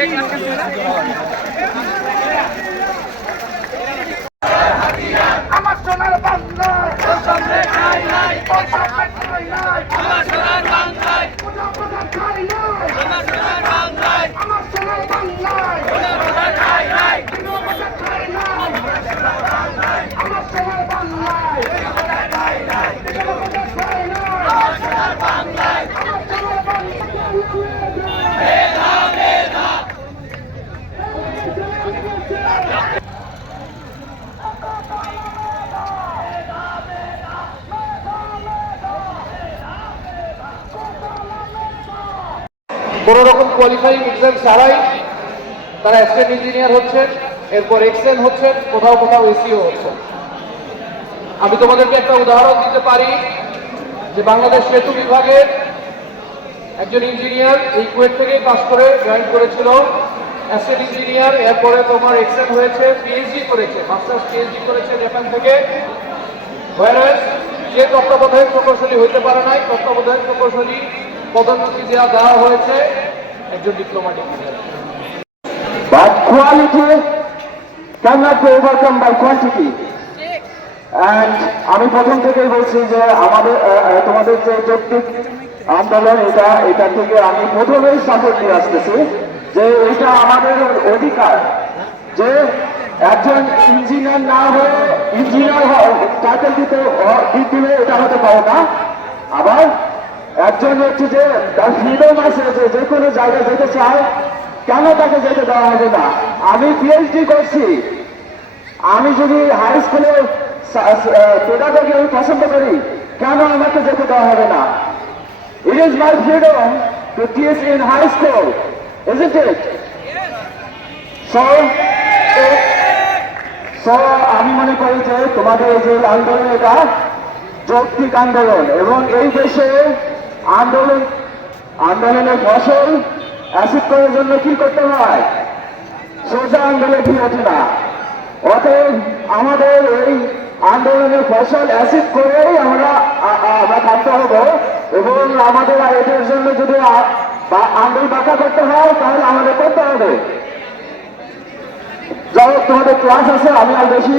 আমার সোনার বাংলায় আমার সোনার বাংলায় আমার সোনার বাংলায় আমার সোনার বাংলায় কোথা কোথা খাই নাই কোথা কোথা খাই নাই আমার সোনার বাংলায় কোথা কোথা খাই নাই কোথা কোথা খাই নাই আমার সোনার বাংলায় আমার সোনার বাংলায় কোনো রকম কোয়ালিফাইং এক্সাম ছাড়াই তারা অ্যাসিস্ট্যান্ট ইঞ্জিনিয়ার হচ্ছেন, এরপর এক্সেন হচ্ছেন, কোথাও কোথাও এসিও হচ্ছেন। আমি তোমাদেরকে একটা উদাহরণ দিতে পারি যে বাংলাদেশ সেতু বিভাগের একজন ইঞ্জিনিয়ার এই কুয়েট থেকে পাস করে জয়েন করেছিল। অ্যাসিড ইঞ্জিনিয়ার এরপরে তোমার এক্সেন হয়েছে পিএইচডি করেছে মাস্টার্স পিএইচডি করেছে জাপান থেকে। ভাইরাস যে তত্ত্বাবধায়ক প্রকৌশলী হইতে পারে নাই, তত্ত্বাবধায়ক প্রকৌশলী পদোন্নতি দেওয়া দেওয়া হয়েছে। একজন ডিপ্লোমাটিক But আমি প্রথম থেকেই বলছি যে আমাদের তোমাদের যে যৌক্তিক আন্দোলন, এটা এটা থেকে আমি প্রথমেই সাপোর্ট নিয়ে আসতেছি যে এটা আমাদের অধিকার যে একজন ইঞ্জিনিয়ার না হয়ে ইঞ্জিনিয়ার টাইটেল দিতে দিলে এটা হতে পারে না। আবার একজন হচ্ছে যে তার ফ্রিডম আছে, যে যে কোনো জায়গায় যেতে চায়, কেন তাকে যেতে দেওয়া হবে না? আমি পিএইচডি করছি। আমি যদি হাই স্কুলে পেডাগজি আমি পছন্দ করি, কেন আমাকে যেতে দেওয়া হবে না? It is my freedom to teach in high school isn't it so so আমি মনে করি যে তোমাদের এই যে আন্দোলন, এটা যৌক্তিক আন্দোলন, এবং এই দেশে আন্দোলন, আন্দোলনের ফসল অ্যাসিড করার জন্য কি করতে হয়? সোজা আন্দোলনে ঠিক ওঠে না। অতএব আমাদের এই আন্দোলনের ফসল অ্যাসিড করেই আমরা আমরা থাকতে হবে এবং আমাদের এটার জন্য যদি আন্দোলন বাঁকা করতে হয়, তাহলে আমাদের করতে হবে। যাই হোক, তোমাদের ক্লাস আছে, আমি আর বেশি